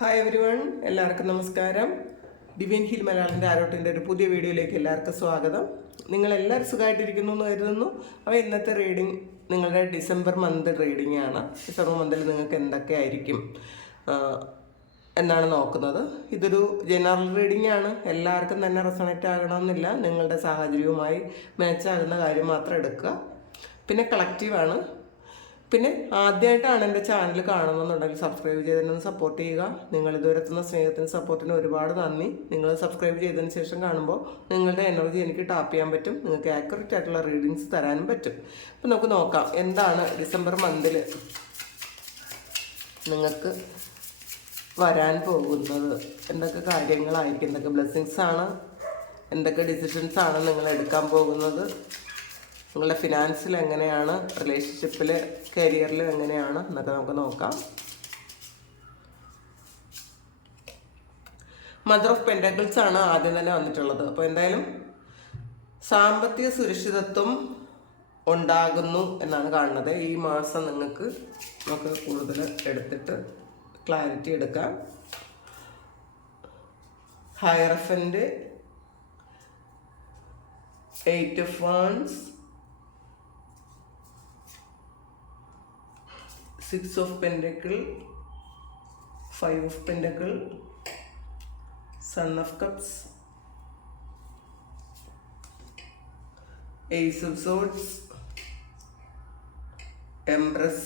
Hi every one, എല്ലാവർക്കും നമസ്കാരം. Divine heal മലയാളത്തിൻ്റെ ആരോട്ടിൻ്റെ ഒരു പുതിയ വീഡിയോയിലേക്ക് എല്ലാവർക്കും സ്വാഗതം. നിങ്ങളെല്ലാവരും സുഖമായിട്ടിരിക്കുന്നു എന്ന് കരുതുന്നു. അപ്പോൾ ഇന്നത്തെ റീഡിംഗ് നിങ്ങളുടെ ഡിസംബർ മന്ത് റീഡിംഗ് ആണ്. ഡിസംബർ മന്തിൽ നിങ്ങൾക്ക് എന്തൊക്കെ ആയിരിക്കും എന്നാണ് നോക്കുന്നത്. ഇതൊരു ജനറൽ റീഡിംഗ് ആണ്. എല്ലാവർക്കും തന്നെ റെസണേറ്റ് ആകണമെന്നില്ല. നിങ്ങളുടെ സാഹചര്യവുമായി മാച്ചാകുന്ന കാര്യം മാത്രം എടുക്കുക. പിന്നെ കളക്റ്റീവാണ്. പിന്നെ ആദ്യമായിട്ടാണ് എൻ്റെ ചാനൽ കാണുമെന്നുണ്ടെങ്കിൽ സബ്സ്ക്രൈബ് ചെയ്തതിനൊന്ന് സപ്പോർട്ട് ചെയ്യുക. നിങ്ങൾ ഇതുവരെ എത്തുന്ന സ്നേഹത്തിന് സപ്പോർട്ടിന് ഒരുപാട് നന്ദി. നിങ്ങൾ സബ്സ്ക്രൈബ് ചെയ്തതിന് ശേഷം കാണുമ്പോൾ നിങ്ങളുടെ എനർജി എനിക്ക് ടാപ്പ് ചെയ്യാൻ പറ്റും. നിങ്ങൾക്ക് ആക്യുറേറ്റ് ആയിട്ടുള്ള റീഡിങ്സ് തരാനും പറ്റും. അപ്പം നമുക്ക് നോക്കാം എന്താണ് ഡിസംബർ മന്തിൽ നിങ്ങൾക്ക് വരാൻ പോകുന്നത്. എന്തൊക്കെ കാര്യങ്ങളായിരിക്കും, എന്തൊക്കെ ബ്ലെസ്സിങ്സ് ആണ്, എന്തൊക്കെ ഡിസിഷൻസ് ആണ് നിങ്ങൾ എടുക്കാൻ പോകുന്നത്. നിങ്ങളുടെ ഫിനാൻസിൽ എങ്ങനെയാണ്, റിലേഷൻഷിപ്പിൽ, കരിയറിൽ എങ്ങനെയാണ് എന്നൊക്കെ നമുക്ക് നോക്കാം. മദർ ഓഫ് പെൻറ്റക്കിൾസ് ആണ് ആദ്യം തന്നെ വന്നിട്ടുള്ളത്. അപ്പോൾ എന്തായാലും സാമ്പത്തിക സുരക്ഷിതത്വം ഉണ്ടാകുന്നു എന്നാണ് കാണുന്നത്. ഈ മാസം നമുക്ക് കൂടുതൽ എടുത്തിട്ട് ക്ലാരിറ്റി എടുക്കാം. ഹയറഫൻ്റ്, 8 of Wands, 6 of Pentacles, 5 of Pentacles, Son of Cups, Ace of Swords, Empress,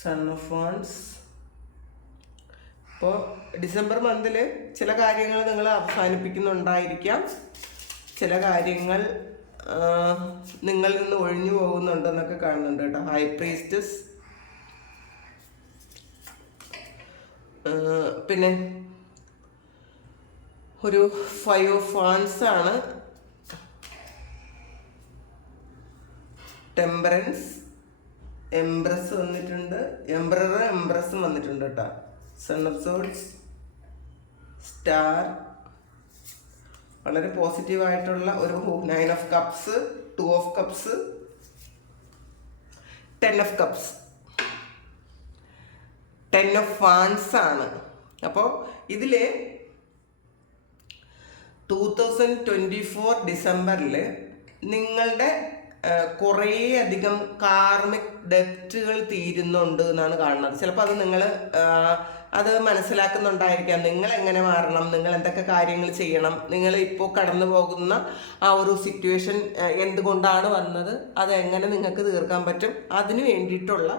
Son of Wands. അപ്പോൾ ഡിസംബർ മന്തിൽ ചില കാര്യങ്ങൾ നിങ്ങൾ അവസാനിപ്പിക്കുന്നുണ്ടായിരിക്കാം. ചില കാര്യങ്ങൾ നിങ്ങളിൽ നിന്ന് ഒഴിഞ്ഞു പോകുന്നുണ്ടെന്നൊക്കെ കാണുന്നുണ്ട് കേട്ടോ. ഹൈ പ്രീസ്റ്റസ്, പിന്നെ ഒരു 5 of Wands ആണ്. ടെമ്പറൻസ്, എംബ്രസ് വന്നിട്ടുണ്ട്, എംബ്രറും എംബ്രസും വന്നിട്ടുണ്ട് കേട്ടോ. സൺ ഓഫ് സോർഡ്സ്, സ്റ്റാർ, വളരെ പോസിറ്റീവായിട്ടുള്ള ഒരു 9 of Cups, 2 of Cups, 10 of Cups, 10 of Wands ആണ്. അപ്പോൾ ഇതിൽ 2024 ഡിസംബറിൽ നിങ്ങളുടെ കുറേയധികം കാർമിക് ഡെപ്റ്റുകൾ തീരുന്നുണ്ട് എന്നാണ് കാണുന്നത്. ചിലപ്പോൾ അത് നിങ്ങൾ അത് മനസ്സിലാക്കുന്നുണ്ടായിരിക്കാം. നിങ്ങൾ എങ്ങനെ മാറണം, നിങ്ങൾ എന്തൊക്കെ കാര്യങ്ങൾ ചെയ്യണം, നിങ്ങൾ ഇപ്പോൾ കടന്നു പോകുന്ന ആ ഒരു സിറ്റുവേഷൻ എന്തുകൊണ്ടാണ് വന്നത്, അതെങ്ങനെ നിങ്ങൾക്ക് തീർക്കാൻ പറ്റും, അതിന് വേണ്ടിയിട്ടുള്ള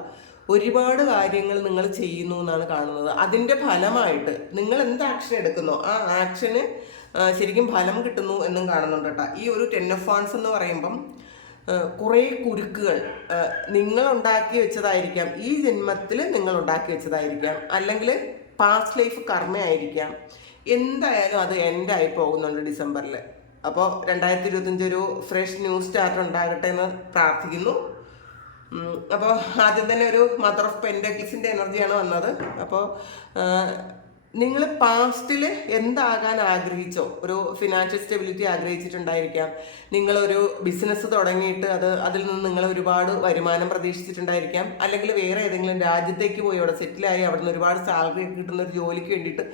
ഒരുപാട് കാര്യങ്ങൾ നിങ്ങൾ ചെയ്യുന്നു എന്നാണ് കാണുന്നത്. അതിൻ്റെ ഫലമായിട്ട് നിങ്ങൾ എന്ത് ആക്ഷൻ എടുക്കുന്നോ ആ ആക്ഷന് ശരിക്കും ഫലം കിട്ടുന്നു എന്നും കാണുന്നുണ്ട് കേട്ടോ. ഈ ഒരു 10 of Wands എന്ന് പറയുമ്പം കുറേ കുരുക്കുകൾ നിങ്ങൾ ഉണ്ടാക്കി വെച്ചതായിരിക്കാം, ഈ ജന്മത്തിൽ നിങ്ങൾ ഉണ്ടാക്കി വെച്ചതായിരിക്കാം, അല്ലെങ്കിൽ പാസ്റ്റ് ലൈഫ് കർമ്മയായിരിക്കാം. എന്തായാലും അത് എൻഡ് ആയി പോകുന്നുണ്ട് ഡിസംബറിൽ. അപ്പോൾ 2025 ഒരു ഫ്രഷ് ന്യൂ സ്റ്റാർട്ട് ഉണ്ടാകട്ടെ എന്ന് പ്രാർത്ഥിക്കുന്നു. അപ്പോൾ ആദ്യം തന്നെ ഒരു മദർ ഓഫ് പെൻറ്റക്കിൾസിൻ്റെ എനർജിയാണ് വന്നത്. അപ്പോൾ നിങ്ങൾ പാസ്റ്റിൽ എന്താകാൻ ആഗ്രഹിച്ചോ, ഒരു ഫിനാൻഷ്യൽ സ്റ്റെബിലിറ്റി ആഗ്രഹിച്ചിട്ടുണ്ടായിരിക്കാം, നിങ്ങളൊരു ബിസിനസ് തുടങ്ങിയിട്ട് അതിൽ നിന്ന് നിങ്ങൾ ഒരുപാട് വരുമാനം പ്രതീക്ഷിച്ചിട്ടുണ്ടായിരിക്കാം, അല്ലെങ്കിൽ വേറെ ഏതെങ്കിലും രാജ്യത്തേക്ക് പോയി അവിടെ സെറ്റിലായി അവിടെ നിന്ന് ഒരുപാട് സാലറി കിട്ടുന്ന ഒരു ജോലിക്ക് വേണ്ടിയിട്ട്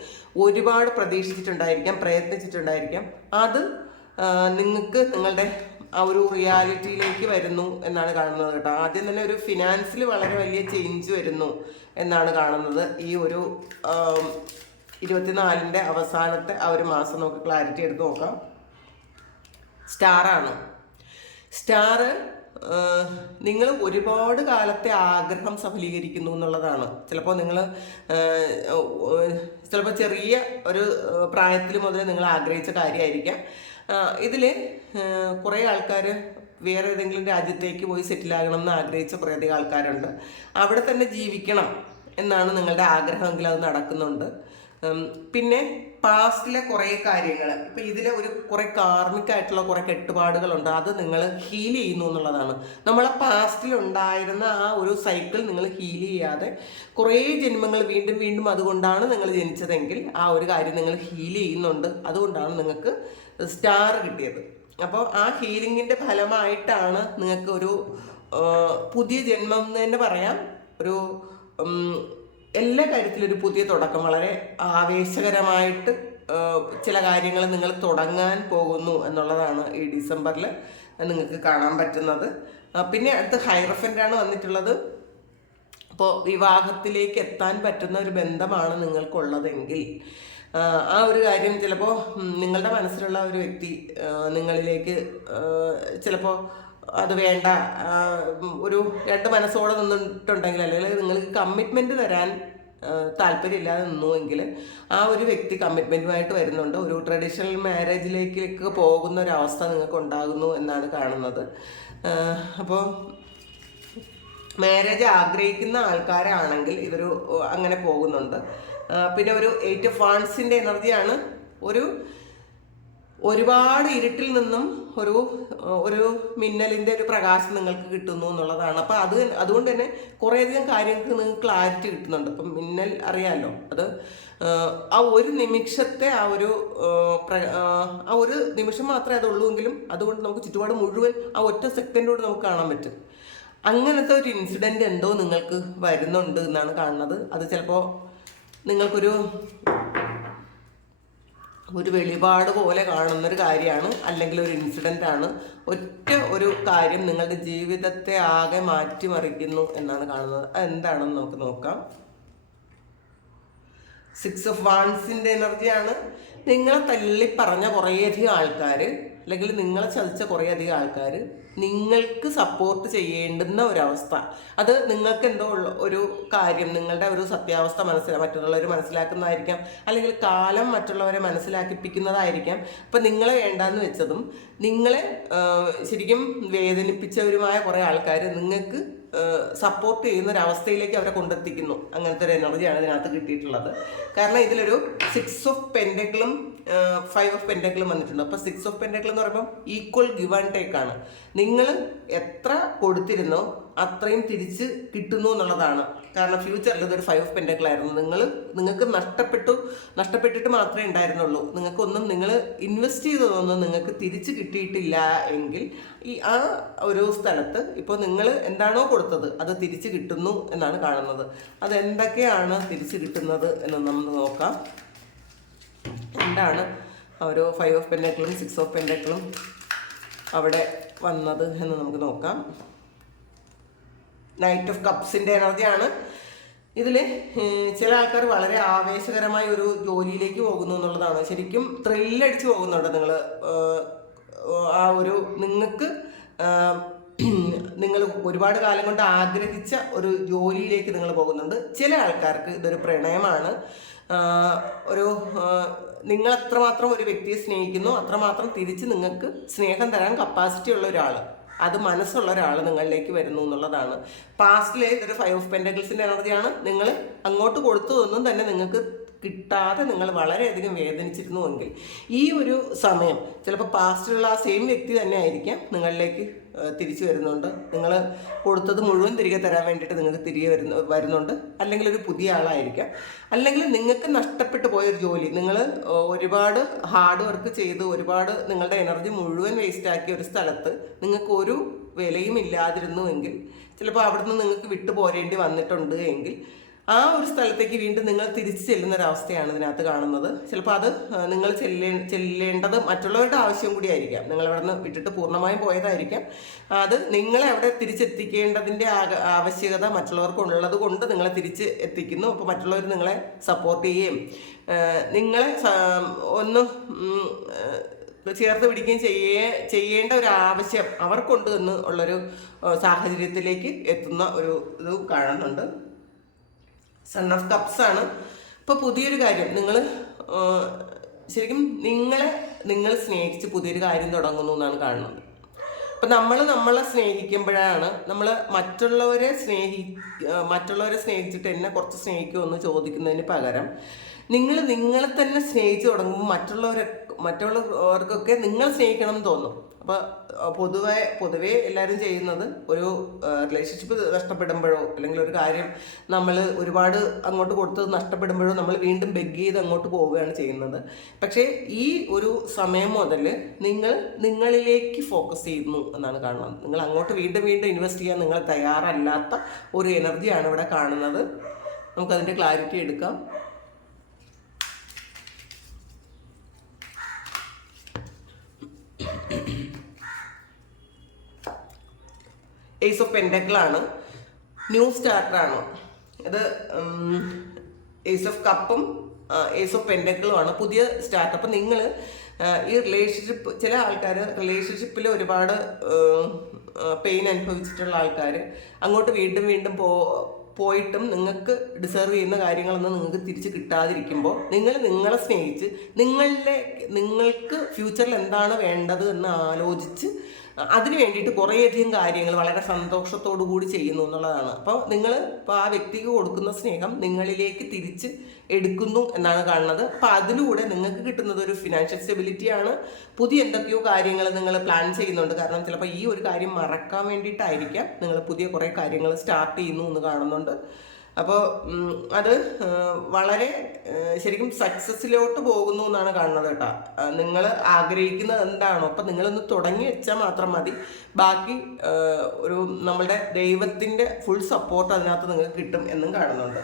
ഒരുപാട് പ്രതീക്ഷിച്ചിട്ടുണ്ടായിരിക്കാം, പ്രയത്നിച്ചിട്ടുണ്ടായിരിക്കാം. അത് നിങ്ങൾക്ക് നിങ്ങളുടെ ആ ഒരു റിയാലിറ്റിയിലേക്ക് വരുന്നു എന്നാണ് കാണുന്നത് കേട്ടോ. ആദ്യം തന്നെ ഒരു ഫിനാൻസിൽ വളരെ വലിയ ചേഞ്ച് വരുന്നു എന്നാണ് കാണുന്നത്. ഈ ഒരു 24 അവസാനത്തെ ആ ഒരു മാസം നമുക്ക് ക്ലാരിറ്റി എടുത്ത് നോക്കാം. സ്റ്റാറാണ്. സ്റ്റാർ നിങ്ങൾ ഒരുപാട് കാലത്തെ ആഗ്രഹം സഫലീകരിക്കുന്നു എന്നുള്ളതാണ്. ചിലപ്പോൾ നിങ്ങൾ ചെറിയ ഒരു പ്രായത്തിൽ മുതൽ നിങ്ങൾ ആഗ്രഹിച്ച കാര്യമായിരിക്കാം. ഇതിൽ കുറേ ആൾക്കാർ വേറെ ഏതെങ്കിലും രാജ്യത്തേക്ക് പോയി സെറ്റിലാകണം എന്ന് ആഗ്രഹിച്ച കുറേയധികം ആൾക്കാരുണ്ട്. അവിടെ തന്നെ ജീവിക്കണം എന്നാണ് നിങ്ങളുടെ ആഗ്രഹമെങ്കിൽ അത് നടക്കുന്നുണ്ട്. പിന്നെ പാസ്റ്റിലെ കുറേ കാര്യങ്ങൾ, ഇപ്പം ഇതിലെ കുറേ കാർമികമായിട്ടുള്ള കുറേ കെട്ടുപാടുകളുണ്ട്, അത് നിങ്ങൾ ഹീൽ ചെയ്യുന്നു എന്നുള്ളതാണ്. നമ്മളെ പാസ്റ്റിലുണ്ടായിരുന്ന ആ ഒരു സൈക്കിൾ നിങ്ങൾ ഹീൽ ചെയ്യാതെ കുറേ ജന്മങ്ങൾ വീണ്ടും വീണ്ടും അതുകൊണ്ടാണ് നിങ്ങൾ ജനിച്ചതെങ്കിൽ ആ ഒരു കാര്യം നിങ്ങൾ ഹീൽ ചെയ്യുന്നുണ്ട്. അതുകൊണ്ടാണ് നിങ്ങൾക്ക് സ്റ്റാർ കിട്ടിയത്. അപ്പോൾ ആ ഹീലിങ്ങിൻ്റെ ഫലമായിട്ടാണ് നിങ്ങൾക്ക് ഒരു പുതിയ ജന്മം എന്ന് തന്നെ പറയാം, ഒരു എല്ലാ കാര്യത്തിലും ഒരു പുതിയ തുടക്കം, വളരെ ആവേശകരമായിട്ട് ചില കാര്യങ്ങൾ നിങ്ങൾ തുടങ്ങാൻ പോകുന്നു എന്നുള്ളതാണ് ഈ ഡിസംബറിൽ നിങ്ങൾക്ക് കാണാൻ പറ്റുന്നത്. പിന്നെ അടുത്ത് ഹൈറഫൻ്റാണ് വന്നിട്ടുള്ളത്. അപ്പോൾ വിവാഹത്തിലേക്ക് എത്താൻ പറ്റുന്ന ഒരു ബന്ധമാണ് നിങ്ങൾക്കുള്ളതെങ്കിൽ ആ ഒരു കാര്യം ചിലപ്പോൾ നിങ്ങളുടെ മനസ്സിലുള്ള ഒരു വ്യക്തി നിങ്ങളിലേക്ക് ചിലപ്പോൾ അത് വേണ്ട, ഒരു രണ്ട് മനസ്സോടെ നിന്നിട്ടുണ്ടെങ്കിൽ, അല്ലെങ്കിൽ നിങ്ങൾക്ക് കമ്മിറ്റ്മെൻറ്റ് തരാൻ താല്പര്യമില്ലാതെ നിന്നുവെങ്കിൽ ആ ഒരു വ്യക്തി കമ്മിറ്റ്മെൻറ്റുമായിട്ട് വരുന്നുണ്ട്. ഒരു ട്രഡീഷണൽ മാരേജിലേക്ക് പോകുന്ന ഒരവസ്ഥ നിങ്ങൾക്ക് ഉണ്ടാകുന്നു എന്നാണ് കാണുന്നത്. അപ്പോൾ മാരേജ് ആഗ്രഹിക്കുന്ന ആൾക്കാരാണെങ്കിൽ ഇതൊരു അങ്ങനെ പോകുന്നുണ്ട്. പിന്നെ ഒരു 8 ഓഫ് വാൻഡ്സിൻ്റെ എനർജിയാണ്. ഒരുപാട് ഇരുട്ടിൽ നിന്നും ഒരു മിന്നലിൻ്റെ ഒരു പ്രകാശം നിങ്ങൾക്ക് കിട്ടുന്നു എന്നുള്ളതാണ്. അപ്പോൾ അതുകൊണ്ട് തന്നെ കുറേയധികം കാര്യങ്ങൾക്ക് നിങ്ങൾക്ക് ക്ലാരിറ്റി കിട്ടുന്നുണ്ട്. ഇപ്പം മിന്നൽ അറിയാമല്ലോ, അത് ആ ഒരു നിമിഷത്തെ ആ ഒരു നിമിഷം മാത്രമേ അതുള്ളൂ എങ്കിലും അതുകൊണ്ട് നമുക്ക് ചുറ്റുപാട് മുഴുവൻ ആ ഒറ്റ സെക്കൻഡോട് നമുക്ക് കാണാൻ പറ്റും. അങ്ങനത്തെ ഒരു ഇൻസിഡൻറ്റ് എന്തോ നിങ്ങൾക്ക് വരുന്നുണ്ട് എന്നാണ് കാണുന്നത്. അത് ചിലപ്പോൾ നിങ്ങൾക്കൊരു വെളിപാട് പോലെ കാണുന്നൊരു കാര്യമാണ്, അല്ലെങ്കിൽ ഒരു ഇൻസിഡൻ്റ് ആണ്. ഒരു കാര്യം നിങ്ങളുടെ ജീവിതത്തെ ആകെ മാറ്റിമറിക്കുന്നു എന്നാണ് കാണുന്നത്. അതെന്താണെന്ന് നമുക്ക് നോക്കാം. 6 ഓഫ് വാൻഡ്സിൻ്റെ എനർജിയാണ്. നിങ്ങളെ തള്ളിപ്പറഞ്ഞ കുറേയധികം ആൾക്കാർ, അല്ലെങ്കിൽ നിങ്ങളെ ചതിച്ച കുറേയധികം ആൾക്കാർ നിങ്ങൾക്ക് സപ്പോർട്ട് ചെയ്യേണ്ടുന്ന ഒരവസ്ഥ. അത് നിങ്ങൾക്ക് എന്തോ ഒരു കാര്യം, നിങ്ങളുടെ ഒരു സത്യാവസ്ഥ മറ്റുള്ളവർ മനസ്സിലാക്കുന്നതായിരിക്കാം, അല്ലെങ്കിൽ കാലം മറ്റുള്ളവരെ മനസ്സിലാക്കിപ്പിക്കുന്നതായിരിക്കാം. അപ്പം നിങ്ങളെ വേണ്ടാന്ന് വെച്ചതും നിങ്ങളെ ശരിക്കും വേദനിപ്പിച്ചവരുമായ കുറേ ആൾക്കാർ നിങ്ങൾക്ക് സപ്പോർട്ട് ചെയ്യുന്ന ഒരവസ്ഥയിലേക്ക് അവരെ കൊണ്ടെത്തിക്കുന്നു. അങ്ങനത്തെ ഒരു എനർജിയാണ് ഇതിനകത്ത് കിട്ടിയിട്ടുള്ളത്. കാരണം ഇതിലൊരു 6 ഓഫ് പെൻഡക്കിളും 5 ഓഫ് പെൻഡക്കിളും വന്നിട്ടുണ്ട്. അപ്പോൾ 6 ഓഫ് പെൻഡക്കിൾ എന്ന് പറയുമ്പോൾ ഈക്വൽ ഗിവ് ആൻഡ് ടേക്ക് ആണ്. നിങ്ങൾ എത്ര കൊടുത്തിരുന്നോ അത്രയും തിരിച്ച് കിട്ടുന്നു എന്നുള്ളതാണ്. കാരണം ഫ്യൂച്ചറിൽ ഇതൊരു 5 ഓഫ് പെൻഡക്കിൾ ആയിരുന്നു. നിങ്ങൾക്ക് നഷ്ടപ്പെട്ടിട്ട് മാത്രമേ ഉണ്ടായിരുന്നുള്ളൂ. നിങ്ങൾ ഇൻവെസ്റ്റ് ചെയ്തതൊന്നും നിങ്ങൾക്ക് തിരിച്ച് കിട്ടിയിട്ടില്ല എങ്കിൽ ആ ഒരു സ്ഥലത്ത് ഇപ്പോൾ നിങ്ങൾ എന്താണോ കൊടുത്തത് അത് തിരിച്ച് കിട്ടുന്നു എന്നാണ് കാണുന്നത്. അതെന്തൊക്കെയാണ് തിരിച്ച് കിട്ടുന്നത് എന്ന് നമ്മൾ നോക്കാം. എന്താണ് ഒരു 5 ഓഫ് പെൻഡക്കിളും 6 ഓഫ് പെൻഡക്കിളും അവിടെ വന്നത് എന്ന് നമുക്ക് നോക്കാം. നൈറ്റ് ഓഫ് കപ്സിൻ്റെ എനർജിയാണ്. ഇതിൽ ചില ആൾക്കാർ വളരെ ആവേശകരമായ ഒരു ജോലിയിലേക്ക് പോകുന്നു എന്നുള്ളതാണ്. ശരിക്കും ത്രില്ലടിച്ച് പോകുന്നുണ്ട് നിങ്ങൾ. നിങ്ങൾ ഒരുപാട് കാലം കൊണ്ട് ആഗ്രഹിച്ച ഒരു ജോലിയിലേക്ക് നിങ്ങൾ പോകുന്നുണ്ട്. ചില ആൾക്കാർക്ക് ഇതൊരു പ്രണയമാണ്. നിങ്ങൾ എത്രമാത്രം ഒരു വ്യക്തിയെ സ്നേഹിക്കുന്നു അത്രമാത്രം തിരിച്ച് നിങ്ങൾക്ക് സ്നേഹം തരാൻ കപ്പാസിറ്റി ഉള്ള ഒരാൾ, അത് മനസ്സുള്ള ഒരാൾ നിങ്ങളിലേക്ക് വരുന്നു എന്നുള്ളതാണ്. പാസ്റ്റിലെ ഇതൊരു 5 ഓഫ് പെൻഡക്കിൾസിൻ്റെ എനർജിയാണ്. നിങ്ങൾ അങ്ങോട്ട് കൊടുത്തതൊന്നും തന്നെ നിങ്ങൾക്ക് കിട്ടാതെ നിങ്ങൾ വളരെയധികം വേദനിച്ചിരുന്നുവെങ്കിൽ ഈ ഒരു സമയം ചിലപ്പോൾ പാസ്റ്റിലുള്ള ആ സെയിം വ്യക്തി തന്നെ ആയിരിക്കാം നിങ്ങളിലേക്ക് തിരിച്ചു വരുന്നുണ്ട്. നിങ്ങൾ കൊടുത്തത് മുഴുവൻ തിരികെ തരാൻ വേണ്ടിയിട്ട് നിങ്ങൾക്ക് തിരികെ വരുന്നുണ്ട്. അല്ലെങ്കിൽ ഒരു പുതിയ ആളായിരിക്കാം, അല്ലെങ്കിൽ നിങ്ങൾക്ക് നഷ്ടപ്പെട്ടു പോയൊരു ജോലി, നിങ്ങൾ ഒരുപാട് ഹാർഡ് വർക്ക് ചെയ്ത് ഒരുപാട് നിങ്ങളുടെ എനർജി മുഴുവൻ വേസ്റ്റാക്കിയ ഒരു സ്ഥലത്ത് നിങ്ങൾക്ക് ഒരു വിലയും ഇല്ലാതിരുന്നുവെങ്കിൽ, ചിലപ്പോൾ അവിടുന്ന് നിങ്ങൾക്ക് വിട്ടുപോരേണ്ടി വന്നിട്ടുണ്ട് എങ്കിൽ ആ ഒരു സ്ഥലത്തേക്ക് വീണ്ടും നിങ്ങൾ തിരിച്ചു ചെല്ലുന്നൊരവസ്ഥയാണ് ഇതിനകത്ത് കാണുന്നത്. ചിലപ്പോൾ അത് നിങ്ങൾ ചെല്ലേണ്ടത് മറ്റുള്ളവരുടെ ആവശ്യം കൂടി ആയിരിക്കാം. നിങ്ങൾ അവിടെ നിന്ന് വിട്ടിട്ട് പൂർണ്ണമായും പോയതായിരിക്കാം. അത് നിങ്ങളെ അവിടെ തിരിച്ചെത്തിക്കേണ്ടതിൻ്റെ ആവശ്യകത മറ്റുള്ളവർക്കുള്ളത് കൊണ്ട് നിങ്ങളെ തിരിച്ച് എത്തിക്കുന്നു. അപ്പോൾ മറ്റുള്ളവർ നിങ്ങളെ സപ്പോർട്ട് ചെയ്യുകയും നിങ്ങളെ ഒന്ന് ചേർത്ത് പിടിക്കുകയും ചെയ്യേണ്ട ഒരു ആവശ്യം അവർക്കുണ്ട് എന്ന് ഉള്ളൊരു സാഹചര്യത്തിലേക്ക് എത്തുന്ന ഒരു ഇത് കാണുന്നുണ്ട്. സൺ ഓഫ് കപ്സ് ആണ്. ഇപ്പോൾ പുതിയൊരു കാര്യം ശരിക്കും നിങ്ങൾ സ്നേഹിച്ച് പുതിയൊരു കാര്യം തുടങ്ങുന്നു എന്നാണ് കാണുന്നത്. അപ്പം നമ്മളെ സ്നേഹിക്കുമ്പോഴാണ് നമ്മൾ മറ്റുള്ളവരെ സ്നേഹിച്ചിട്ട് എന്നെ കുറച്ച് പൊറുക്കുമെന്ന് ചോദിക്കുന്നതിന് പകരം നിങ്ങളെ തന്നെ സ്നേഹിച്ച് തുടങ്ങുമ്പോൾ മറ്റുള്ളവർക്കൊക്കെ നിങ്ങൾ സ്നേഹിക്കണം എന്ന് തോന്നും. അപ്പോൾ പൊതുവേ എല്ലാവരും ചെയ്യുന്നത് ഒരു റിലേഷൻഷിപ്പ് നഷ്ടപ്പെടുമ്പോഴോ അല്ലെങ്കിൽ ഒരു കാര്യം നമ്മൾ ഒരുപാട് അങ്ങോട്ട് കൊടുത്തത് നഷ്ടപ്പെടുമ്പോഴോ നമ്മൾ വീണ്ടും ബെഗ് ചെയ്ത് അങ്ങോട്ട് പോവുകയാണ് ചെയ്യുന്നത്. പക്ഷേ ഈ ഒരു സമയം മുതൽ നിങ്ങളിലേക്ക് ഫോക്കസ് ചെയ്യുന്നു എന്നാണ് കാണുന്നത്. നിങ്ങൾ അങ്ങോട്ട് വീണ്ടും ഇൻവെസ്റ്റ് ചെയ്യാൻ നിങ്ങൾ തയ്യാറല്ലാത്ത ഒരു എനർജിയാണ് ഇവിടെ കാണുന്നത്. നമുക്കതിൻ്റെ ക്ലാരിറ്റി എടുക്കാം. ഏസ് ഓഫ് പെൻഡക്കിളാണ്, ന്യൂ സ്റ്റാർട്ടറാണ് ഇത്. ഏസ് ഓഫ് കപ്പും ഏസ് ഓഫ് പെൻഡക്കിളുമാണ്, പുതിയ സ്റ്റാർട്ട്. അപ്പം നിങ്ങൾ ഈ റിലേഷൻഷിപ്പ്, ചില ആൾക്കാർ റിലേഷൻഷിപ്പിൽ ഒരുപാട് പെയിൻ അനുഭവിച്ചിട്ടുള്ള ആൾക്കാർ അങ്ങോട്ട് വീണ്ടും വീണ്ടും പോയിട്ടും നിങ്ങൾക്ക് ഡിസേർവ് ചെയ്യുന്ന കാര്യങ്ങളൊന്നും നിങ്ങൾക്ക് തിരിച്ച് കിട്ടാതിരിക്കുമ്പോൾ നിങ്ങളെ സ്നേഹിച്ച് നിങ്ങൾക്ക് ഫ്യൂച്ചറിൽ എന്താണ് വേണ്ടത് എന്ന് ആലോചിച്ച് അതിന് വേണ്ടിയിട്ട് കുറേയധികം കാര്യങ്ങൾ വളരെ സന്തോഷത്തോടു കൂടി ചെയ്യുന്നു എന്നുള്ളതാണ്. അപ്പോൾ നിങ്ങൾ ഇപ്പോൾ ആ വ്യക്തിക്ക് കൊടുക്കുന്ന സ്നേഹം നിങ്ങളിലേക്ക് തിരിച്ച് എടുക്കുന്നു എന്നാണ് കാണുന്നത്. അപ്പോൾ അതിലൂടെ നിങ്ങൾക്ക് കിട്ടുന്നത് ഒരു ഫിനാൻഷ്യൽ സ്റ്റെബിലിറ്റിയാണ്. പുതിയ എന്തൊക്കെയോ കാര്യങ്ങൾ നിങ്ങൾ പ്ലാൻ ചെയ്യുന്നുണ്ട്. കാരണം ചിലപ്പോൾ ഈ ഒരു കാര്യം മറക്കാൻ വേണ്ടിയിട്ടായിരിക്കാം നിങ്ങൾ പുതിയ കുറേ കാര്യങ്ങൾ സ്റ്റാർട്ട് ചെയ്യുന്നു എന്ന് കാണുന്നുണ്ട്. അപ്പോൾ അത് വളരെ ശരിക്കും സക്സസ്സിലോട്ട് പോകുന്നു എന്നാണ് കാണുന്നത് കേട്ടോ. നിങ്ങൾ ആഗ്രഹിക്കുന്നത് എന്താണോ അപ്പം നിങ്ങളൊന്ന് തുടങ്ങി വെച്ചാൽ മാത്രം മതി. ബാക്കി ഒരു നമ്മളുടെ ദൈവത്തിൻ്റെ ഫുൾ സപ്പോർട്ട് അതിനകത്ത് നിങ്ങൾക്ക് കിട്ടും എന്നും കാണുന്നുണ്ട്.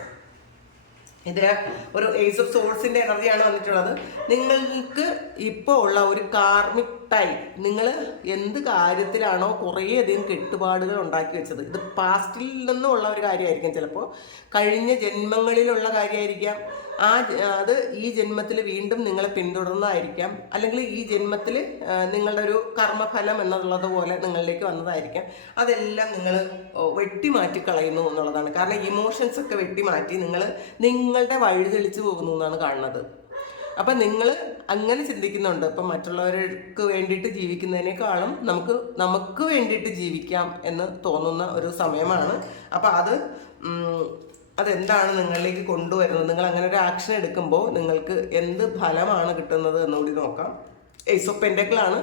ഇതിന് ഒരു ഏസ് ഓഫ് സോൾസിൻ്റെ എനർജിയാണ് വന്നിട്ടുള്ളത്. നിങ്ങൾക്ക് ഇപ്പോൾ ഉള്ള ഒരു കാർമിക് ടൈം, നിങ്ങൾ എന്ത് കാര്യത്തിലാണോ കുറേയധികം കെട്ടുപാടുകൾ ഉണ്ടാക്കി വെച്ചത്, ഇത് പാസ്റ്റിൽ നിന്നുമുള്ള ഒരു കാര്യമായിരിക്കും, ചിലപ്പോൾ കഴിഞ്ഞ ജന്മങ്ങളിലുള്ള കാര്യമായിരിക്കാം, അത് ഈ ജന്മത്തിൽ വീണ്ടും നിങ്ങളെ പിന്തുടർന്നതായിരിക്കാം, അല്ലെങ്കിൽ ഈ ജന്മത്തിൽ നിങ്ങളുടെ ഒരു കർമ്മഫലം എന്നുള്ളതുപോലെ നിങ്ങളിലേക്ക് വന്നതായിരിക്കാം. അതെല്ലാം നിങ്ങൾ വെട്ടിമാറ്റി കളയുന്നു എന്നുള്ളതാണ്. കാരണം ഇമോഷൻസ് ഒക്കെ വെട്ടിമാറ്റി നിങ്ങളുടെ വഴി തെളിച്ചു പോകുന്നു എന്നാണ് കാണുന്നത്. അപ്പം നിങ്ങൾ അങ്ങനെ ചിന്തിക്കുന്നുണ്ട്, ഇപ്പം മറ്റുള്ളവർക്ക് വേണ്ടിയിട്ട് ജീവിക്കുന്നതിനേക്കാളും നമുക്ക് വേണ്ടിയിട്ട് ജീവിക്കാം എന്ന് തോന്നുന്ന ഒരു സമയമാണ്. അപ്പം അതെന്താണ് നിങ്ങളിലേക്ക് കൊണ്ടുവരുന്നത്, നിങ്ങൾ അങ്ങനെ ഒരു ആക്ഷൻ എടുക്കുമ്പോൾ നിങ്ങൾക്ക് എന്ത് ഫലമാണ് കിട്ടുന്നത് എന്നുകൂടി നോക്കാം. ഏസ് ഓഫ് പെൻഡക്കിളാണ്,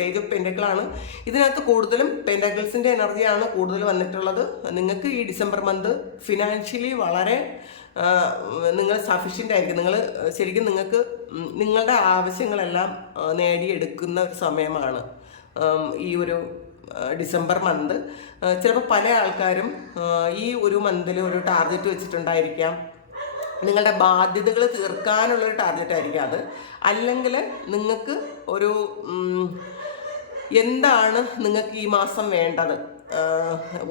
പേജ് ഓഫ് പെൻഡക്കിളാണ്. ഇതിനകത്ത് കൂടുതലും പെൻഡക്കിൾസിൻ്റെ എനർജിയാണ് കൂടുതൽ വന്നിട്ടുള്ളത്. നിങ്ങൾക്ക് ഈ ഡിസംബർ മന്ത് ഫിനാൻഷ്യലി വളരെ നിങ്ങൾ സഫിഷ്യൻ്റ് ആയിരിക്കും. ശരിക്കും നിങ്ങൾക്ക് നിങ്ങളുടെ ആവശ്യങ്ങളെല്ലാം നേടിയെടുക്കുന്ന ഒരു സമയമാണ് ഈ ഒരു ഡിസംബർ മന്ത്. ചിലപ്പോൾ പല ആൾക്കാരും ഈ ഒരു മന്തിൽ ഒരു ടാർഗറ്റ് വെച്ചിട്ടുണ്ടായിരിക്കാം. നിങ്ങളുടെ ബാധ്യതകൾ തീർക്കാനുള്ളൊരു ടാർഗറ്റ് ആയിരിക്കും അത്. അല്ലെങ്കിൽ നിങ്ങൾക്ക് ഒരു എന്താണ് നിങ്ങൾക്ക് ഈ മാസം വേണ്ടത്,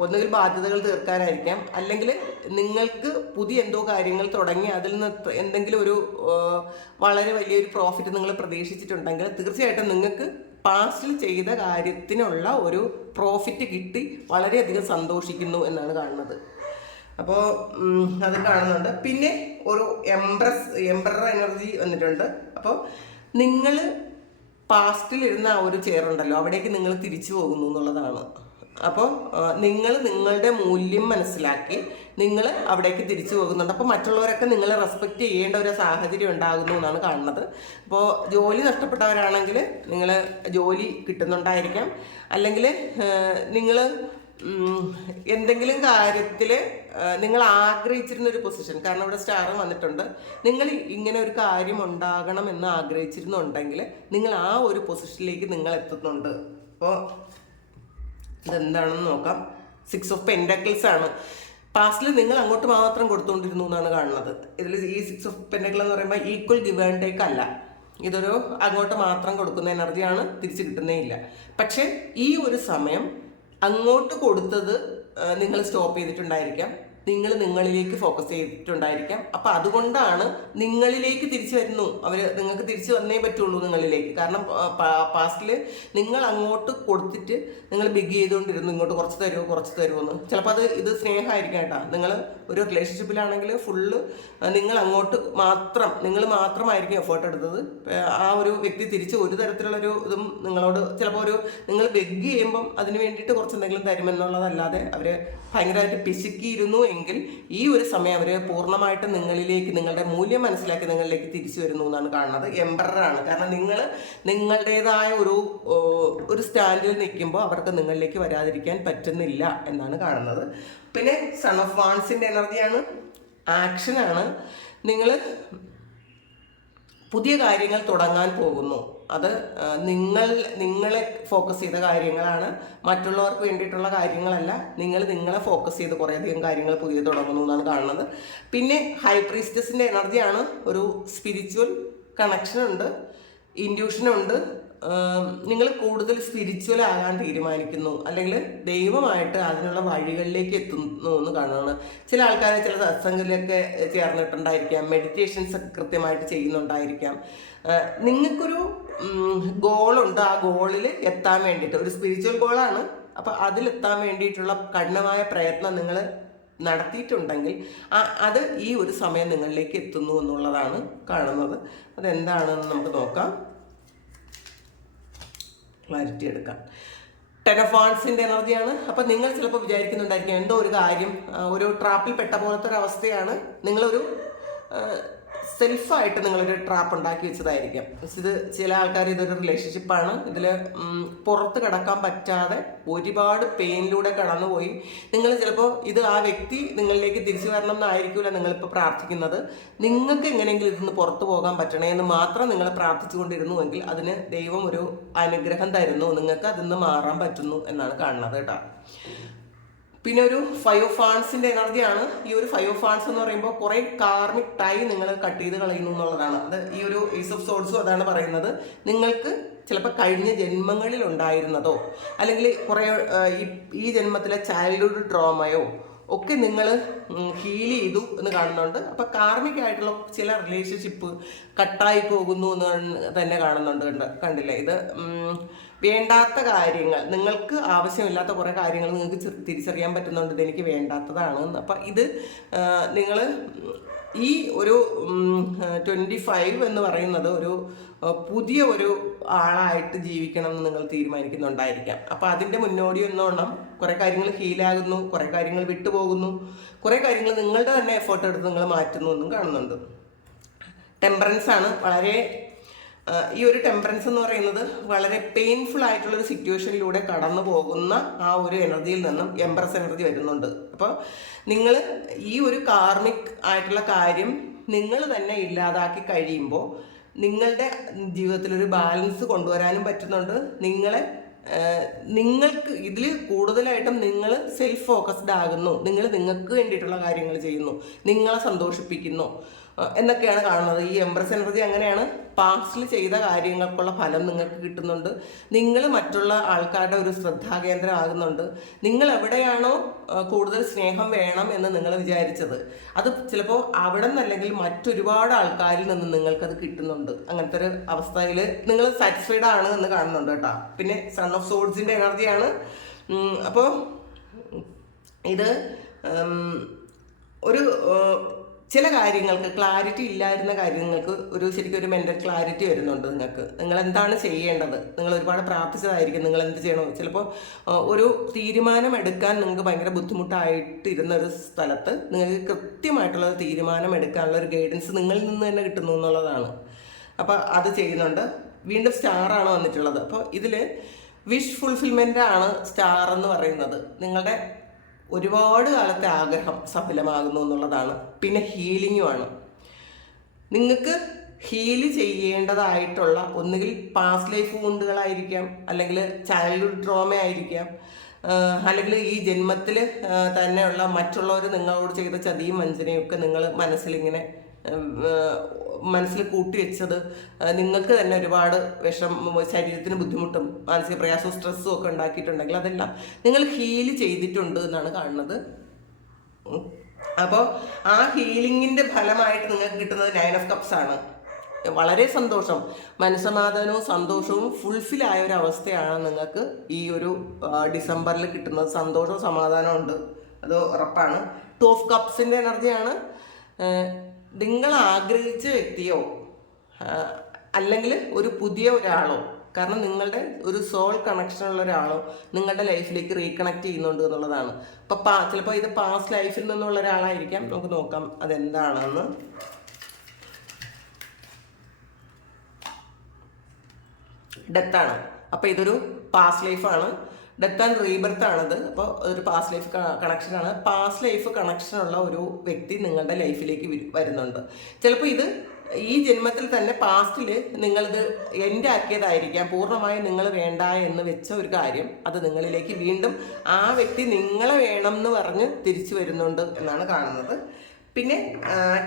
ഒന്നുകിൽ ബാധ്യതകൾ തീർക്കാനായിരിക്കാം, അല്ലെങ്കിൽ നിങ്ങൾക്ക് പുതിയ എന്തോ കാര്യങ്ങൾ തുടങ്ങി അതിൽ നിന്ന് എന്തെങ്കിലും ഒരു വളരെ വലിയൊരു പ്രോഫിറ്റ് നിങ്ങൾ പ്രതീക്ഷിച്ചിട്ടുണ്ടെങ്കിൽ തീർച്ചയായിട്ടും നിങ്ങൾക്ക് പാസ്റ്റിൽ ചെയ്ത കാര്യത്തിനുള്ള ഒരു പ്രോഫിറ്റ് കിട്ടി വളരെയധികം സന്തോഷിക്കുന്നു എന്നാണ് കാണുന്നത്. അപ്പോൾ അത് കാണുന്നുണ്ട്. പിന്നെ ഒരു എംബറർ എനർജി വന്നിട്ടുണ്ട്. അപ്പോൾ നിങ്ങൾ പാസ്റ്റിലിരുന്ന ആ ഒരു ചെയറുണ്ടല്ലോ, അവിടേക്ക് നിങ്ങൾ തിരിച്ചു പോകുന്നു എന്നുള്ളതാണ്. അപ്പോൾ നിങ്ങളുടെ മൂല്യം മനസ്സിലാക്കി നിങ്ങൾ അവിടേക്ക് തിരിച്ചു പോകുന്നുണ്ട്. അപ്പോൾ മറ്റുള്ളവരൊക്കെ നിങ്ങളെ റെസ്പെക്റ്റ് ചെയ്യേണ്ട ഒരു സാഹചര്യം ഉണ്ടാകുന്നു എന്നാണ് കാണുന്നത്. അപ്പോൾ ജോലി നഷ്ടപ്പെട്ടവരാണെങ്കിൽ നിങ്ങൾ ജോലി കിട്ടുന്നുണ്ടായിരിക്കാം, അല്ലെങ്കിൽ നിങ്ങൾ എന്തെങ്കിലും കാര്യത്തിൽ നിങ്ങൾ ആഗ്രഹിച്ചിരുന്നൊരു പൊസിഷൻ, കാരണം ഇവിടെ സ്റ്റാർ വന്നിട്ടുണ്ട്, നിങ്ങൾ ഇങ്ങനെ ഒരു കാര്യം ഉണ്ടാകണം എന്ന് ആഗ്രഹിച്ചിരുന്നുണ്ടെങ്കിൽ നിങ്ങൾ ആ ഒരു പൊസിഷനിലേക്ക് നിങ്ങൾ എത്തുന്നുണ്ട്. അപ്പോൾ ഇതെന്താണെന്ന് നോക്കാം. 6 ഓഫ് പെൻഡക്കിൾസ് ആണ്. പാസ്റ്റിൽ നിങ്ങൾ അങ്ങോട്ട് മാത്രം കൊടുത്തുകൊണ്ടിരുന്നു എന്നാണ് കാണുന്നത്. ഇതിൽ ഈ 6 ഓഫ് പെൻഡക്കിൾ എന്ന് പറയുമ്പോൾ ഈക്വൽ ഗിവ് ആൻഡ് ടേക്ക് അല്ല, ഇതൊരു അങ്ങോട്ട് മാത്രം കൊടുക്കുന്ന എനർജിയാണ്, തിരിച്ചു കിട്ടുന്നേ ഇല്ല. പക്ഷേ ഈ ഒരു സമയം അങ്ങോട്ട് കൊടുത്തത് നിങ്ങൾ സ്റ്റോപ്പ് ചെയ്തിട്ടുണ്ടായിരിക്കാം, നിങ്ങളിലേക്ക് ഫോക്കസ് ചെയ്തിട്ടുണ്ടായിരിക്കാം. അപ്പം അതുകൊണ്ടാണ് നിങ്ങളിലേക്ക് തിരിച്ചു വരുന്നു നിങ്ങൾക്ക് തിരിച്ചു വന്നേ പറ്റുള്ളൂ നിങ്ങളിലേക്ക്. കാരണം പാസ്റ്റിൽ നിങ്ങൾ അങ്ങോട്ട് കൊടുത്തിട്ട് നിങ്ങൾ ബിഗ് ചെയ്തുകൊണ്ടിരുന്നു, ഇങ്ങോട്ട് കുറച്ച് തരുമോ എന്ന്. ചിലപ്പോൾ ഇത് സ്നേഹമായിരിക്കാം കേട്ടോ. നിങ്ങൾ ഒരു റിലേഷൻഷിപ്പിലാണെങ്കിൽ ഫുള്ള് നിങ്ങൾ മാത്രമായിരിക്കും എഫേർട്ട് എടുത്തത്. ആ ഒരു വ്യക്തി തിരിച്ച് ഒരു തരത്തിലുള്ളൊരു ഇതും നിങ്ങളോട് ചിലപ്പോൾ നിങ്ങൾ ബെഗ് ചെയ്യുമ്പം അതിന് വേണ്ടിയിട്ട് കുറച്ച് എന്തെങ്കിലും തരുമെന്നുള്ളതല്ലാതെ അവർ ഭയങ്കരമായിട്ട് പിശുക്കിയിരുന്നു എങ്കിൽ ഈ ഒരു സമയം അവർ പൂർണ്ണമായിട്ട് നിങ്ങളുടെ മൂല്യം മനസ്സിലാക്കി നിങ്ങളിലേക്ക് തിരിച്ചു വരുന്നു എന്നാണ് കാണുന്നത്. എംബററാണ്. കാരണം നിങ്ങളുടേതായ ഒരു സ്റ്റാൻഡിൽ നിൽക്കുമ്പോൾ അവർക്ക് നിങ്ങളിലേക്ക് വരാതിരിക്കാൻ പറ്റുന്നില്ല എന്നാണ് കാണുന്നത്. പിന്നെ സൺ ഓഫ് വാൺസിൻ്റെ എനർജിയാണ്, ആക്ഷനാണ്. നിങ്ങൾ പുതിയ കാര്യങ്ങൾ തുടങ്ങാൻ പോകുന്നു. അത് നിങ്ങളെ ഫോക്കസ് ചെയ്ത കാര്യങ്ങളാണ്, മറ്റുള്ളവർക്ക് വേണ്ടിയിട്ടുള്ള കാര്യങ്ങളല്ല. നിങ്ങളെ ഫോക്കസ് ചെയ്ത് കുറേയധികം കാര്യങ്ങൾ പുതിയ തുടങ്ങുന്നു എന്നാണ് കാണുന്നത്. പിന്നെ ഹൈ പ്രീസ്റ്റസിൻ്റെ എനർജിയാണ്. ഒരു സ്പിരിച്വൽ കണക്ഷൻ ഉണ്ട്, ഇൻഡ്യൂഷനുണ്ട്. നിങ്ങൾ കൂടുതൽ സ്പിരിച്വൽ ആകാൻ തീരുമാനിക്കുന്നു, അല്ലെങ്കിൽ ദൈവമായിട്ട് അതിനുള്ള വഴികളിലേക്ക് എത്തുന്നു എന്ന് കാണുന്നത്. ചില ആൾക്കാരെ ചില സത്സംഗത്തിലൊക്കെ ചേർന്നിട്ടുണ്ടായിരിക്കാം, മെഡിറ്റേഷൻസ് ഒക്കെ കൃത്യമായിട്ട് ചെയ്യുന്നുണ്ടായിരിക്കാം. നിങ്ങൾക്കൊരു ഗോളുണ്ട്, ആ ഗോളിൽ എത്താൻ വേണ്ടിയിട്ട്, ഒരു സ്പിരിച്വൽ ഗോളാണ്. അപ്പം അതിലെത്താൻ വേണ്ടിയിട്ടുള്ള കഠിനമായ പ്രയത്നം നിങ്ങൾ നടത്തിയിട്ടുണ്ടെങ്കിൽ അത് ഈ ഒരു സമയം നിങ്ങളിലേക്ക് എത്തുന്നു എന്നുള്ളതാണ് കാണുന്നത്. അതെന്താണെന്ന് നമുക്ക് നോക്കാം, ക്ലാരിറ്റി എടുക്കാം. 10 of Wands എനർജിയാണ്. അപ്പം നിങ്ങൾ ചിലപ്പോൾ വിചാരിക്കുന്നുണ്ടായിരിക്കും എന്തോ ഒരു കാര്യം ഒരു ട്രാപ്പിൽ പെട്ട പോലത്തെ ഒരു അവസ്ഥയാണ്. നിങ്ങളൊരു സെൽഫായിട്ട് നിങ്ങളൊരു ട്രാപ്പ് ഉണ്ടാക്കി വെച്ചതായിരിക്കാം. ഇത് ചില ആൾക്കാർ ഇതൊരു റിലേഷൻഷിപ്പാണ്. ഇതിൽ പുറത്ത് കിടക്കാൻ പറ്റാതെ ഒരുപാട് പെയിനിലൂടെ കടന്നുപോയി. നിങ്ങൾ ചിലപ്പോൾ ആ വ്യക്തി നിങ്ങളിലേക്ക് തിരിച്ചു വരണം എന്നായിരിക്കില്ല നിങ്ങളിപ്പോൾ പ്രാർത്ഥിക്കുന്നത്. നിങ്ങൾക്ക് എങ്ങനെയെങ്കിലും ഇതിന്ന് പുറത്തു പോകാൻ പറ്റണേ എന്ന് മാത്രം നിങ്ങൾ പ്രാർത്ഥിച്ചുകൊണ്ടിരുന്നുവെങ്കിൽ അതിന് ദൈവം ഒരു അനുഗ്രഹം തരുന്നു, നിങ്ങൾക്ക് അതിന്ന് മാറാൻ പറ്റുന്നു എന്നാണ് കാണുന്നത് കേട്ടോ. പിന്നെ ഒരു 5 of Wands എനർജിയാണ്. ഈ ഒരു 5 of Wands എന്ന് പറയുമ്പോൾ കുറേ കാർമിക് ടൈ നിങ്ങൾ കട്ട് ചെയ്ത് കളയുന്നു എന്നുള്ളതാണ്. അത് ഈ ഒരു Ace of Swords അതാണ് പറയുന്നത്. നിങ്ങൾക്ക് ചിലപ്പോൾ കഴിഞ്ഞ ജന്മങ്ങളിൽ ഉണ്ടായിരുന്നതോ അല്ലെങ്കിൽ കുറേ ഈ ജന്മത്തിലെ ചൈൽഡ്ഹുഡ് ട്രോമയോ ഒക്കെ നിങ്ങൾ ഹീൽ ചെയ്തു എന്ന് കാണുന്നുണ്ട്. അപ്പം കാർമികമായിട്ടുള്ള ചില റിലേഷൻഷിപ്പ് കട്ടായി പോകുന്നു എന്ന് തന്നെ കാണുന്നുണ്ട്. കണ്ടില്ലേ, ഇത് വേണ്ടാത്ത കാര്യങ്ങൾ, നിങ്ങൾക്ക് ആവശ്യമില്ലാത്ത കുറേ കാര്യങ്ങൾ നിങ്ങൾക്ക് തിരിച്ചറിയാൻ പറ്റുന്നുണ്ട്, ഇതെനിക്ക് വേണ്ടാത്തതാണ്. അപ്പം ഇത് നിങ്ങൾ ഈ ഒരു 25 എന്ന് പറയുന്നത് ഒരു പുതിയ ഒരു ആളായിട്ട് ജീവിക്കണം എന്ന് നിങ്ങൾ തീരുമാനിക്കുന്നുണ്ടായിരിക്കാം. അപ്പോൾ അതിൻ്റെ മുന്നോടി എന്നോണം കുറേ കാര്യങ്ങൾ ഹീലാകുന്നു, കുറേ കാര്യങ്ങൾ വിട്ടുപോകുന്നു, കുറേ കാര്യങ്ങൾ നിങ്ങളുടെ തന്നെ എഫേർട്ട് എടുത്ത് നിങ്ങൾ മാറ്റുന്നു എന്നും കാണുന്നുണ്ട്. ടെമ്പറൻസ് ആണ്. വളരെ ഈ ഒരു ടെമ്പറൻസ് എന്ന് പറയുന്നത് വളരെ പെയിൻഫുൾ ആയിട്ടുള്ളൊരു സിറ്റുവേഷനിലൂടെ കടന്നു പോകുന്ന ആ ഒരു എനർജിയിൽ നിന്നും എംപ്രസ് എനർജി വരുന്നുണ്ട്. അപ്പോൾ നിങ്ങൾ ഈ ഒരു കാർമിക് ആയിട്ടുള്ള കാര്യം നിങ്ങൾ തന്നെ ഇല്ലാതാക്കി കഴിയുമ്പോൾ നിങ്ങളുടെ ജീവിതത്തിലൊരു ബാലൻസ് കൊണ്ടുവരാനും പറ്റുന്നുണ്ട്. നിങ്ങൾക്ക് ഇതിൽ കൂടുതലായിട്ടും നിങ്ങൾ സെൽഫ് ഫോക്കസ്ഡ് ആകുന്നു, നിങ്ങൾക്ക് വേണ്ടിയിട്ടുള്ള കാര്യങ്ങൾ ചെയ്യുന്നു, നിങ്ങളെ സന്തോഷിപ്പിക്കുന്നു എന്നൊക്കെയാണ് കാണുന്നത്. ഈ എംപ്രസ് എനർജി അങ്ങനെയാണ്. പാസ്റ്റിൽ ചെയ്ത കാര്യങ്ങൾക്കുള്ള ഫലം നിങ്ങൾക്ക് കിട്ടുന്നുണ്ട്. നിങ്ങൾ മറ്റുള്ള ആൾക്കാരുടെ ഒരു ശ്രദ്ധാകേന്ദ്രം ആകുന്നുണ്ട്. നിങ്ങൾ എവിടെയാണോ കൂടുതൽ സ്നേഹം വേണം എന്ന് നിങ്ങൾ വിചാരിച്ചത്, അത് ചിലപ്പോൾ അവിടെ നിന്നല്ലെങ്കിൽ മറ്റൊരുപാട് ആൾക്കാരിൽ നിന്ന് നിങ്ങൾക്കത് കിട്ടുന്നുണ്ട്. അങ്ങനത്തെ ഒരു അവസ്ഥയിൽ നിങ്ങൾ സാറ്റിസ്ഫൈഡ് ആണ് എന്ന് കാണുന്നുണ്ട് കേട്ടോ. പിന്നെ സൺ ഓഫ് സോഡ്സിൻ്റെ എനർജിയാണ്. അപ്പോൾ ഇത് ഒരു ചില കാര്യങ്ങൾക്ക് ക്ലാരിറ്റി ഇല്ലായിരുന്ന കാര്യങ്ങൾക്ക് ശരിക്കും ഒരു മെൻ്റൽ ക്ലാരിറ്റി വരുന്നുണ്ട്. നിങ്ങൾ എന്താണ് ചെയ്യേണ്ടത്, നിങ്ങൾ ഒരുപാട് പ്രാർത്ഥിച്ചതായിരിക്കും, നിങ്ങൾ എന്ത് ചെയ്യണം. ചിലപ്പോൾ ഒരു തീരുമാനം എടുക്കാൻ നിങ്ങൾക്ക് ഭയങ്കര ബുദ്ധിമുട്ടായിട്ടിരുന്ന ഒരു സ്ഥലത്ത് നിങ്ങൾക്ക് കൃത്യമായിട്ടുള്ള തീരുമാനം എടുക്കാനുള്ള ഒരു ഗൈഡൻസ് നിങ്ങളിൽ നിന്ന് തന്നെ കിട്ടുന്നു എന്നുള്ളതാണ്. അപ്പോൾ അത് ചെയ്യുന്നുണ്ട്. വീണ്ടും സ്റ്റാറാണ് വന്നിട്ടുള്ളത്. അപ്പോൾ ഇതിൽ വിഷ് ഫുൾഫിൽമെൻ്റ് ആണ് സ്റ്റാർ എന്ന് പറയുന്നത്. നിങ്ങളുടെ ഒരുപാട് കാലത്തെ ആഗ്രഹം സഫലമാകുന്നു എന്നുള്ളതാണ്. പിന്നെ ഹീലിങ്ങുമാണ്. നിങ്ങൾക്ക് ഹീല് ചെയ്യേണ്ടതായിട്ടുള്ള ഒന്നുകിൽ പാസ്റ്റ് ലൈഫ് വുണ്ടുകളായിരിക്കാം, അല്ലെങ്കിൽ ചൈൽഡ്ഹുഡ് ട്രോമ ആയിരിക്കാം, അല്ലെങ്കിൽ ഈ ജന്മത്തിൽ തന്നെയുള്ള മറ്റുള്ളവർ നിങ്ങളോട് ചെയ്ത ചതിയും വഞ്ചനയും ഒക്കെ നിങ്ങൾ മനസ്സിൽ കൂട്ടിവെച്ചത് നിങ്ങൾക്ക് തന്നെ ഒരുപാട് ശരീരത്തിന് ബുദ്ധിമുട്ടും മാനസിക പ്രയാസവും സ്ട്രെസ്സും ഒക്കെ ഉണ്ടാക്കിയിട്ടുണ്ടെങ്കിൽ അതെല്ലാം നിങ്ങൾ ഹീല് ചെയ്തിട്ടുണ്ട് എന്നാണ് കാണുന്നത്. അപ്പോൾ ആ ഹീലിങ്ങിൻ്റെ ഫലമായിട്ട് നിങ്ങൾക്ക് കിട്ടുന്നത് 9 of Cups ആണ്. വളരെ സന്തോഷം, മനസ്സമാധാനവും സന്തോഷവും ഫുൾഫില്ലായ ഒരു അവസ്ഥയാണ് നിങ്ങൾക്ക് ഈ ഒരു ഡിസംബറിൽ കിട്ടുന്നത്. സന്തോഷവും സമാധാനവും ഉണ്ട്, അത് ഉറപ്പാണ്. 2 of Cups എനർജിയാണ്. നിങ്ങൾ ആഗ്രഹിച്ച വ്യക്തിയോ അല്ലെങ്കിൽ ഒരു പുതിയ ഒരാളോ, കാരണം നിങ്ങളുടെ ഒരു സോൾ കണക്ഷനുള്ള ഒരാളോ നിങ്ങളുടെ ലൈഫിലേക്ക് റീകണക്ട് ചെയ്യുന്നുണ്ട് എന്നുള്ളതാണ്. അപ്പം ചിലപ്പോൾ ഇത് പാസ്റ്റ് ലൈഫിൽ നിന്നുള്ള ഒരാളായിരിക്കാം. നമുക്ക് നോക്കാം അതെന്താണെന്ന്. ഡെത്താണ്. അപ്പോൾ ഇതൊരു പാസ്റ്റ് ലൈഫാണ്. ഡെത്ത് ആൻഡ് റീബർത്ത് ആണത്. അപ്പോൾ ഒരു പാസ്റ്റ് ലൈഫ് കണക്ഷനാണ്. പാസ്റ്റ് ലൈഫ് കണക്ഷനുള്ള ഒരു വ്യക്തി നിങ്ങളുടെ ലൈഫിലേക്ക് വരുന്നുണ്ട്. ചിലപ്പോൾ ഇത് ഈ ജന്മത്തിൽ തന്നെ പാസ്റ്റിൽ നിങ്ങളിത് എൻഡ് ആക്കിയതായിരിക്കാം, പൂർണ്ണമായും നിങ്ങൾ വേണ്ട എന്ന് വെച്ച ഒരു കാര്യം അത് നിങ്ങളിലേക്ക് വീണ്ടും ആ വ്യക്തി നിങ്ങളെ വേണം എന്ന് പറഞ്ഞ് തിരിച്ചു വരുന്നുണ്ട് എന്നാണ് കാണുന്നത്. പിന്നെ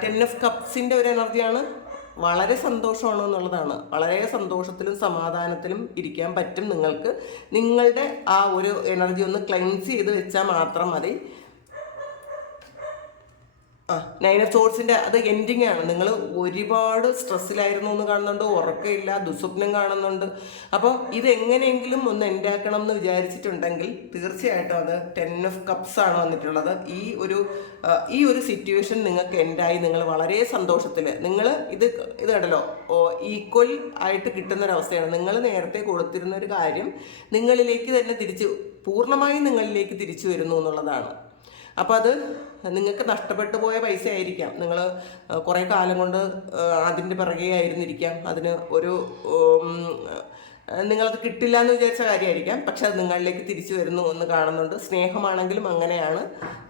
10 ഓഫ് കപ്സിൻ്റെ ഒരു എനർജിയാണ്. വളരെ സന്തോഷമാണ് എന്നുള്ളതാണ്. വളരെ സന്തോഷത്തിലും സമാധാനത്തിലും ഇരിക്കാൻ പറ്റും നിങ്ങൾക്ക്. നിങ്ങളുടെ ആ ഒരു എനർജി ഒന്ന് ക്ലെൻസ് ചെയ്ത് വെച്ചാൽ മാത്രം മതി. 9 ഓഫ് സോർഡ്സിൻ്റെ അത് എൻഡിങ് ആണ്. നിങ്ങൾ ഒരുപാട് സ്ട്രെസ്സിലായിരുന്നു എന്ന് കാണുന്നുണ്ട്, ഉറക്കമില്ല, ദുസ്വപ്നം കാണുന്നുണ്ട്. അപ്പോൾ ഇതെങ്ങനെയെങ്കിലും ഒന്ന് എൻഡാക്കണം എന്ന് വിചാരിച്ചിട്ടുണ്ടെങ്കിൽ തീർച്ചയായിട്ടും അത് 10 ഓഫ് കപ്സ് ആണ് വന്നിട്ടുള്ളത്. ഈ ഒരു സിറ്റുവേഷൻ നിങ്ങൾക്ക് എൻഡായി നിങ്ങൾ വളരെ സന്തോഷത്തിൽ നിങ്ങൾ ഇത് കണ്ടല്ലോ, ഈക്വൽ ആയിട്ട് കിട്ടുന്നൊരവസ്ഥയാണ്. നിങ്ങൾ നേരത്തെ കൊടുത്തിരുന്ന ഒരു കാര്യം നിങ്ങളിലേക്ക് തന്നെ പൂർണ്ണമായും നിങ്ങളിലേക്ക് തിരിച്ചു വരുന്നു എന്നുള്ളതാണ്. അപ്പോൾ അത് നിങ്ങൾക്ക് നഷ്ടപ്പെട്ടു പോയ പൈസ ആയിരിക്കാം. നിങ്ങൾ കുറേ കാലം കൊണ്ട് അതിൻ്റെ പിറകെ ആയിരുന്നിരിക്കാം. അതിന് നിങ്ങളത് കിട്ടില്ല എന്ന് വിചാരിച്ച കാര്യമായിരിക്കാം. പക്ഷെ അത് നിങ്ങളിലേക്ക് തിരിച്ചു വരുന്നു എന്ന് കാണുന്നുണ്ട്. സ്നേഹമാണെങ്കിലും അങ്ങനെയാണ്.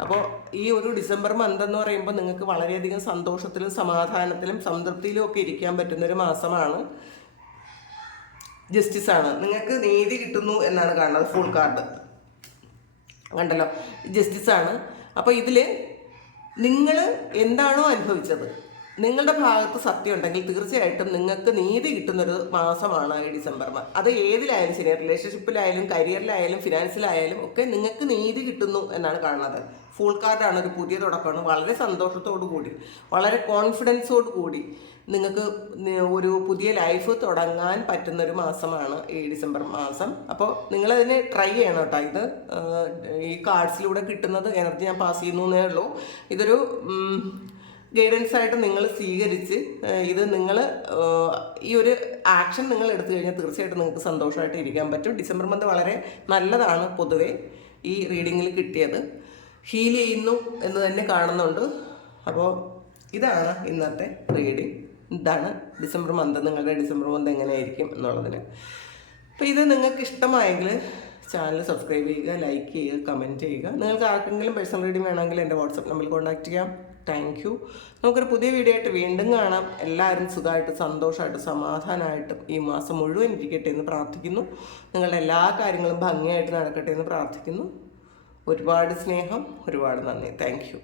അപ്പോൾ ഈ ഒരു ഡിസംബർ മന്ത് എന്ന് പറയുമ്പോൾ നിങ്ങൾക്ക് വളരെയധികം സന്തോഷത്തിലും സമാധാനത്തിലും സംതൃപ്തിയിലും ഒക്കെ ഇരിക്കാൻ പറ്റുന്നൊരു മാസമാണ്. ജസ്റ്റിസാണ്. നിങ്ങൾക്ക് നീതി കിട്ടുന്നു എന്നാണ് കാണുന്നത്. ഫുൾ കാർഡ് കണ്ടല്ലോ, ജസ്റ്റിസാണ്. അപ്പോൾ ഇതിൽ നിങ്ങൾ എന്താണോ അനുഭവിച്ചത്, നിങ്ങളുടെ ഭാഗത്ത് സത്യം ഉണ്ടെങ്കിൽ തീർച്ചയായിട്ടും നിങ്ങൾക്ക് നീതി കിട്ടുന്നൊരു മാസമാണ് ഈ ഡിസംബർ. അത് ഏതിലായാലും ശരി, റിലേഷൻഷിപ്പിലായാലും കരിയറിലായാലും ഫിനാൻസിലായാലും ഒക്കെ നിങ്ങൾക്ക് നീതി കിട്ടുന്നു എന്നാണ് കാണുന്നത്. ഫുൾ കാർഡാണ്. ഒരു പുതിയ തുടക്കമാണ്. വളരെ സന്തോഷത്തോടു കൂടി, വളരെ കോൺഫിഡൻസോടു കൂടി നിങ്ങൾക്ക് ഒരു പുതിയ ലൈഫ് തുടങ്ങാൻ പറ്റുന്നൊരു മാസമാണ് ഈ ഡിസംബർ മാസം. അപ്പോൾ നിങ്ങളതിനെ ട്രൈ ചെയ്യണം കേട്ടോ. ഇത് ഈ കാർഡ്സിലൂടെ കിട്ടുന്നത് എനർജി ഞാൻ പാസ് ചെയ്യുന്നേ ഉള്ളൂ. ഇതൊരു ഗൈഡൻസ് ആയിട്ട് നിങ്ങൾ സ്വീകരിച്ച് ഇത് നിങ്ങൾ ഈ ഒരു ആക്ഷൻ നിങ്ങൾ എടുത്തു കഴിഞ്ഞാൽ തീർച്ചയായിട്ടും നിങ്ങൾക്ക് സന്തോഷമായിട്ട് ഇരിക്കാൻ പറ്റും. ഡിസംബർ മന്ത് വളരെ നല്ലതാണ് പൊതുവെ ഈ റീഡിങ്ങിൽ കിട്ടിയത്. ഹീൽ ചെയ്യുന്നു എന്ന് തന്നെ കാണുന്നുണ്ട്. അപ്പോൾ ഇതാണ് ഇന്നത്തെ റീഡിങ്. ഇതാണ് ഡിസംബർ മന്ത്, നിങ്ങളുടെ ഡിസംബർ മന്ത് എങ്ങനെയായിരിക്കും എന്നുള്ളതിന്. അപ്പോൾ ഇത് നിങ്ങൾക്ക് ഇഷ്ടമായെങ്കിൽ ചാനൽ സബ്സ്ക്രൈബ് ചെയ്യുക, ലൈക്ക് ചെയ്യുക, കമൻറ്റ് ചെയ്യുക. നിങ്ങൾക്ക് ആർക്കെങ്കിലും പേഴ്സണൽ റീഡിങ് വേണമെങ്കിൽ എൻ്റെ വാട്സപ്പ് നമ്പറിൽ കോൺടാക്ട് ചെയ്യാം. Thank you. നമുക്കൊരു പുതിയ വീഡിയോ ആയിട്ട് വീണ്ടും കാണാം. എല്ലാവരും സുഖമായിട്ട് സന്തോഷമായിട്ട് സമാധാനമായിട്ടും ഈ മാസം മുഴുവൻ ഇരിക്കട്ടെ എന്ന് പ്രാർത്ഥിക്കുന്നു. നിങ്ങളുടെ എല്ലാ കാര്യങ്ങളും ഭംഗിയായിട്ട് നടക്കട്ടെ എന്ന് പ്രാർത്ഥിക്കുന്നു. ഒരുപാട് സ്നേഹം, ഒരുപാട് നന്ദി. Thank you.